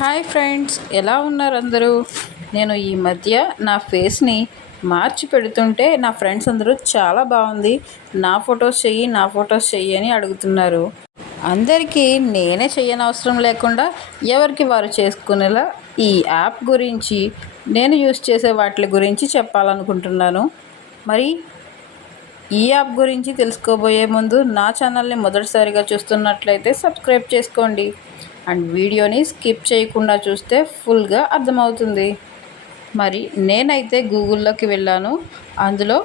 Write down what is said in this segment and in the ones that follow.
Hi friends ఎలా ఉన్నారు అందరూ? నేను ఈ మధ్య నా ఫేస్ని మార్చి పెడుతుంటే నా ఫ్రెండ్స్ అందరూ చాలా బాగుంది. నా ఫొటోస్ చెయ్యి నా ఫొటోస్ చెయ్యి అని అడుగుతున్నారు. అందరికీ నేనే చెయ్యని అవసరం లేకుండా ఎవరికి వారు చేసుకునేలా ఈ యాప్ గురించి నేను యూస్ చేసే వాటి గురించి చెప్పాలనుకుంటున్నాను. మరి ఈ యాప్ గురించి తెలుసుకోబోయే ముందు నా ఛానల్ని మొదటిసారిగా చూస్తున్నట్లయితే సబ్స్క్రైబ్ చేసుకోండి. అండ్ వీడియోని స్కిప్ చేయకుండా చూస్తే ఫుల్గా అర్థమవుతుంది. మరి నేనైతే గూగుల్లోకి వెళ్ళాను. అందులో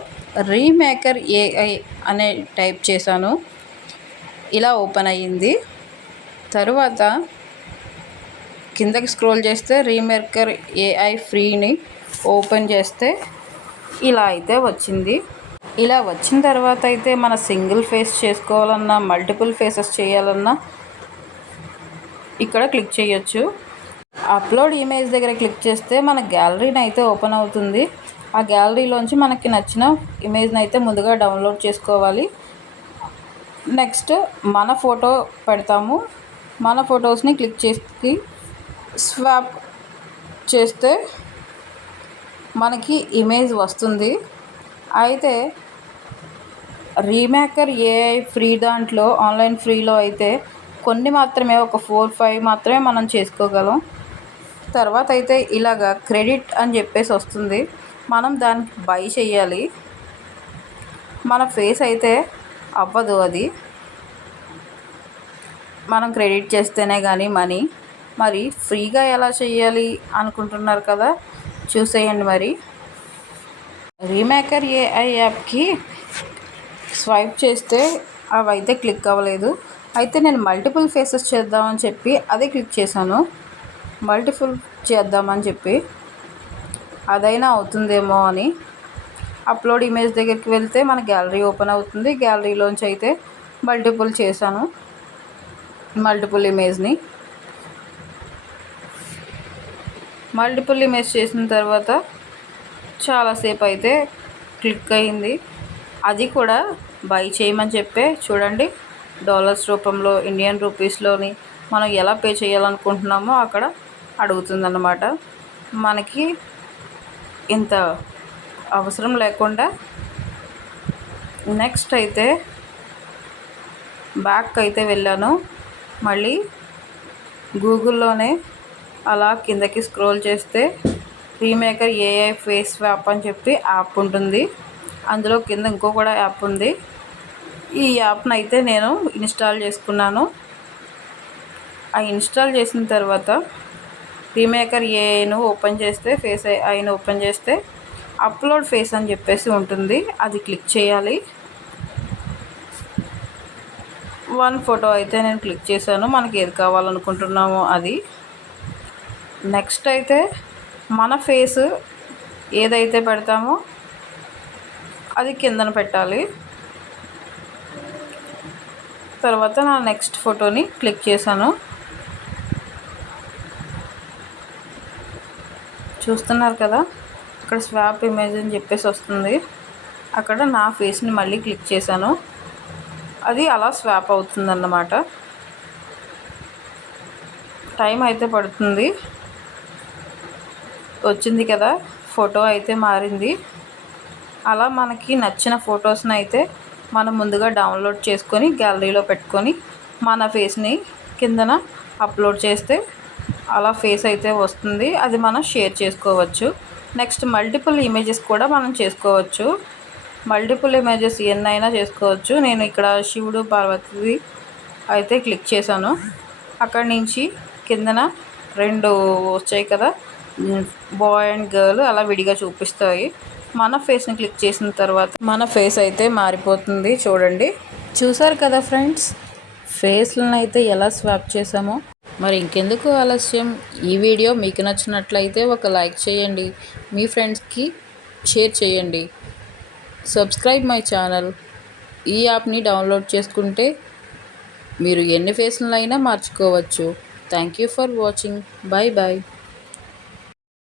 రీమేకర్ ఏఐ అనే టైప్ చేశాను. ఇలా ఓపెన్ అయ్యింది. తరువాత కిందకి స్క్రోల్ చేస్తే రీమేకర్ ఏఐ ఫ్రీని ఓపెన్ చేస్తే ఇలా అయితే వచ్చింది. ఇలా వచ్చిన తర్వాత అయితే మన సింగిల్ ఫేస్ చేసుకోవాలన్నా మల్టిపుల్ ఫేసెస్ చేయాలన్నా ఇక్కడ క్లిక్ చేయొచ్చు. అప్లోడ్ ఇమేజ్ దగ్గర క్లిక్ చేస్తే మన గ్యాలరీని అయితే ఓపెన్ అవుతుంది. ఆ గ్యాలరీలోంచి మనకి నచ్చిన ఇమేజ్ని అయితే ముందుగా డౌన్లోడ్ చేసుకోవాలి. నెక్స్ట్ మన ఫోటో పెడతాము. మన ఫొటోస్ని క్లిక్ చేసి స్వాప్ చేస్తే మనకి ఇమేజ్ వస్తుంది. అయితే రీమేకర్ ఏఐ ఫ్రీ దాంట్లో ఆన్లైన్ ఫ్రీలో అయితే కొన్ని మాత్రమే ఒక ఫోర్ ఫైవ్ మాత్రమే మనం చేసుకోగలం. తర్వాత అయితే ఇలాగ క్రెడిట్ అని చెప్పేసి వస్తుంది. మనం దానికి బై చేయాలి. మన ఫేస్ అయితే అవ్వదు అది. మనం క్రెడిట్ చేస్తేనే కానీ మనీ. మరి ఫ్రీగా ఎలా చేయాలి అనుకుంటున్నారు కదా? చూసేయండి మరి. రీమేకర్ ఏఐ యాప్కి స్వైప్ చేస్తే అవి అయితే క్లిక్ అవ్వలేదు. అయితే నేను మల్టిపుల్ ఫేసెస్ చేద్దామని చెప్పి అదే క్లిక్ చేశాను. మల్టిపుల్ చేద్దామని చెప్పి అదైనా అవుతుందేమో అని అప్లోడ్ ఇమేజ్ దగ్గరికి వెళ్తే మన గ్యాలరీ ఓపెన్ అవుతుంది. గ్యాలరీలోంచి అయితే మల్టిపుల్ చేశాను. మల్టిపుల్ ఇమేజ్ని మల్టిపుల్ ఇమేజ్ చేసిన తర్వాత చాలాసేపు అయితే క్లిక్ అయింది. అది కూడా బై చేయమని చెప్పే చూడండి. డాలర్స్ రూపంలో ఇండియన్ రూపీస్లోని మనం ఎలా పే చేయాలనుకుంటున్నామో అక్కడ అడుగుతుందన్నమాట. మనకి ఇంత అవసరం లేకుండా నెక్స్ట్ అయితే బ్యాక్ అయితే వెళ్ళాను. మళ్ళీ గూగుల్లోనే అలా కిందకి స్క్రోల్ చేస్తే రీమేకర్ ఏఐ ఫేస్ వ్యాప్ అని చెప్పి యాప్ ఉంటుంది. అందులో కింద ఇంకో కూడా యాప్ ఉంది. ఈ యాప్ని అయితే నేను ఇన్స్టాల్ చేసుకున్నాను. ఆ ఇన్స్టాల్ చేసిన తర్వాత రీమేకర్ ఏఐను ఓపెన్ చేస్తే ఫేస్ ఐను ఓపెన్ చేస్తే అప్లోడ్ ఫేస్ అని చెప్పేసి ఉంటుంది. అది క్లిక్ చేయాలి. వన్ ఫోటో అయితే నేను క్లిక్ చేశాను. మనకి ఏది కావాలనుకుంటున్నామో అది. నెక్స్ట్ అయితే మన ఫేస్ ఏదైతే పెడతామో అది కిందన పెట్టాలి. తర్వాత నా నెక్స్ట్ ఫోటోని క్లిక్ చేశాను. చూస్తున్నారు కదా? ఇక్కడ స్వాప్ ఇమేజ్ అని చెప్పేసి వస్తుంది. అక్కడ నా ఫేస్ని మళ్ళీ క్లిక్ చేశాను. అది అలా స్వాప్ అవుతుందన్నమాట. టైం అయితే పడుతుంది. వచ్చింది కదా? ఫోటో అయితే మారింది. అలా మనకి నచ్చిన ఫొటోస్ని అయితే మనం ముందుగా డౌన్లోడ్ చేసుకొని గ్యాలరీలో పెట్టుకొని మన ఫేస్ని కిందన అప్లోడ్ చేస్తే అలా ఫేస్ అయితే వస్తుంది. అది మనం షేర్ చేసుకోవచ్చు. నెక్స్ట్ మల్టిపుల్ ఇమేజెస్ కూడా మనం చేసుకోవచ్చు. మల్టిపుల్ ఇమేజెస్ ఎన్నైనా చేసుకోవచ్చు. నేను ఇక్కడ శివుడు పార్వతి అయితే క్లిక్ చేశాను. అక్కడి నుంచి కిందన రెండు వచ్చాయి కదా. బాయ్ అండ్ గర్ల్ అలా విడిగా చూపిస్తాయి. మన ఫేస్ని క్లిక్ చేసిన తర్వాత మన ఫేస్ అయితే మారిపోతుంది. చూడండి. చూసారు కదా ఫ్రెండ్స్ ఫేస్లను అయితే ఎలా స్వాప్ చేసామో. మరి ఇంకెందుకు ఆలస్యం? ఈ వీడియో మీకు నచ్చినట్లయితే ఒక లైక్ చేయండి. మీ ఫ్రెండ్స్కి షేర్ చేయండి. సబ్స్క్రైబ్ మై ఛానల్ ఈ యాప్ని డౌన్లోడ్ చేసుకుంటే మీరు ఎన్ని ఫేస్లను అయినా మార్చుకోవచ్చు. Thank you for watching bye bye